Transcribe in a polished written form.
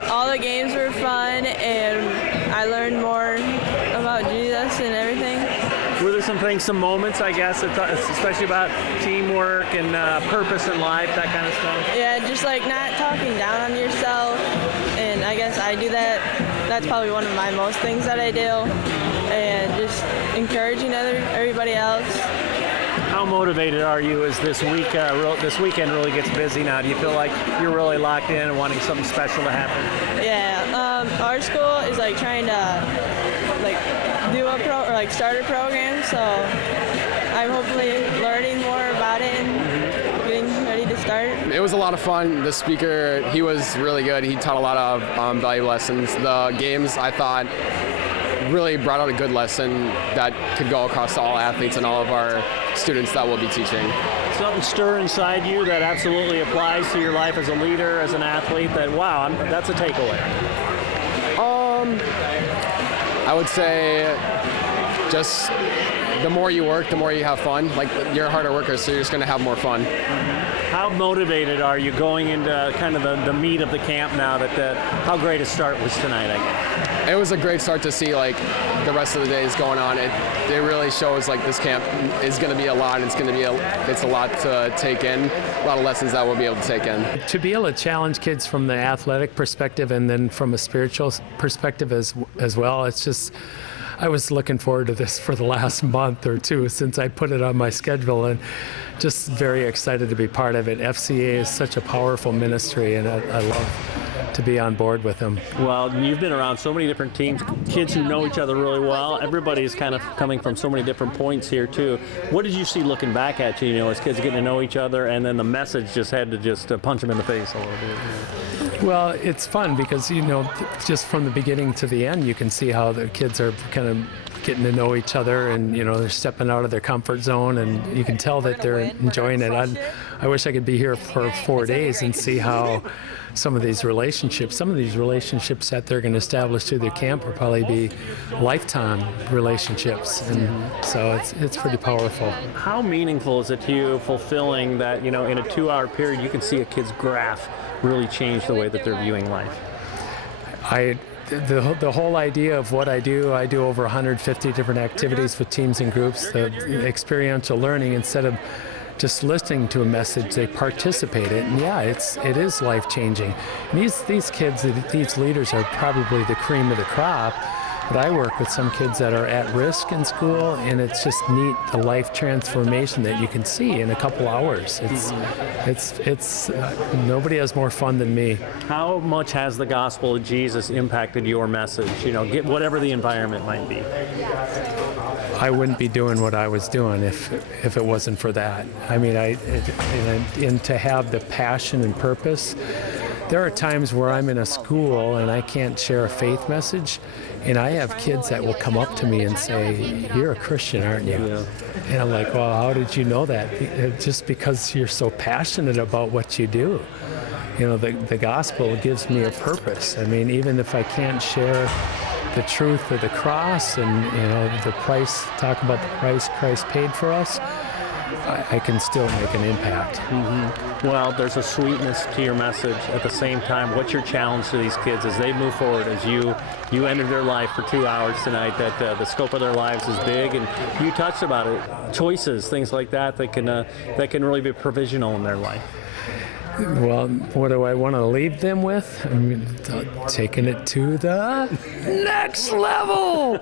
All the games were fun, and I learned more about Jesus and everything. Were there some moments, I guess, especially about teamwork and purpose in life, that kind of stuff? Yeah, just like not talking down on yourself, and I guess I do that. That's probably one of my most things that I do, and just encouraging everybody else. How motivated are you as this weekend really gets busy now? Do you feel like you're really locked in and wanting something special to happen? Yeah, our school is like trying to do start a program, so I'm hopefully learning more about it and getting ready to start. It was a lot of fun. The speaker, he was really good. He taught a lot of valuable lessons. The games, I thought, really brought out a good lesson that could go across to all athletes and all of our students that we'll be teaching. Something stir inside you that absolutely applies to your life as a leader, as an athlete, that, wow, that's a takeaway. I would say just the more you work, the more you have fun. Like, you're a harder worker, so you're just going to have more fun. How motivated are you going into kind of the meat of the camp now? How great a start was tonight, I guess? It was a great start to see like the rest of the days going on. It really shows like this camp is going to be a lot. It's a lot to take in, a lot of lessons that we'll be able to take in. To be able to challenge kids from the athletic perspective and then from a spiritual perspective as well, it's just, I was looking forward to this for the last month or two since I put it on my schedule, and just very excited to be part of it. FCA is such a powerful ministry, and I love to be on board with them. Well, you've been around so many different teams, kids who know each other really well. Everybody's kind of coming from so many different points here too. What did you see looking back at you, as kids getting to know each other, and then the message just had to punch them in the face a little bit? Well, it's fun because, just from the beginning to the end, you can see how the kids are kind of getting to know each other, and they're stepping out of their comfort zone, and you can tell that they're enjoying it. I wish I could be here for 4 days and see how some of these relationships that they're going to establish through their camp will probably be lifetime relationships, and so it's pretty powerful. How meaningful is it to you, fulfilling that in a 2-hour period you can see a kid's graph really change the way that they're viewing life? The whole idea of what I do over 150 different activities with teams and groups, the experiential learning, instead of just listening to a message, they participate in it. And yeah, it is life-changing. And these kids, these leaders are probably the cream of the crop, but I work with some kids that are at risk in school, and it's just neat, the life transformation that you can see in a couple hours. It's nobody has more fun than me. How much has the gospel of Jesus impacted your message? Whatever the environment might be. I wouldn't be doing what I was doing if it wasn't for that. I mean, and to have the passion and purpose. There are times where I'm in a school and I can't share a faith message, and I have kids that will come up to me and say, "You're a Christian, aren't you?" Yeah. And I'm like, "Well, how did you know that?" Just because you're so passionate about what you do. The gospel gives me a purpose. I mean, even if I can't share the truth of the cross and the price, talk about the price Christ paid for us, I can still make an impact. Well, there's a sweetness to your message. At the same time, what's your challenge to these kids as they move forward, as you entered their life for 2 hours tonight, that the scope of their lives is big, and you touched about it, choices, things like that can really be provisional in their life. Well, what do I want to leave them with? I mean, taking it to the next level.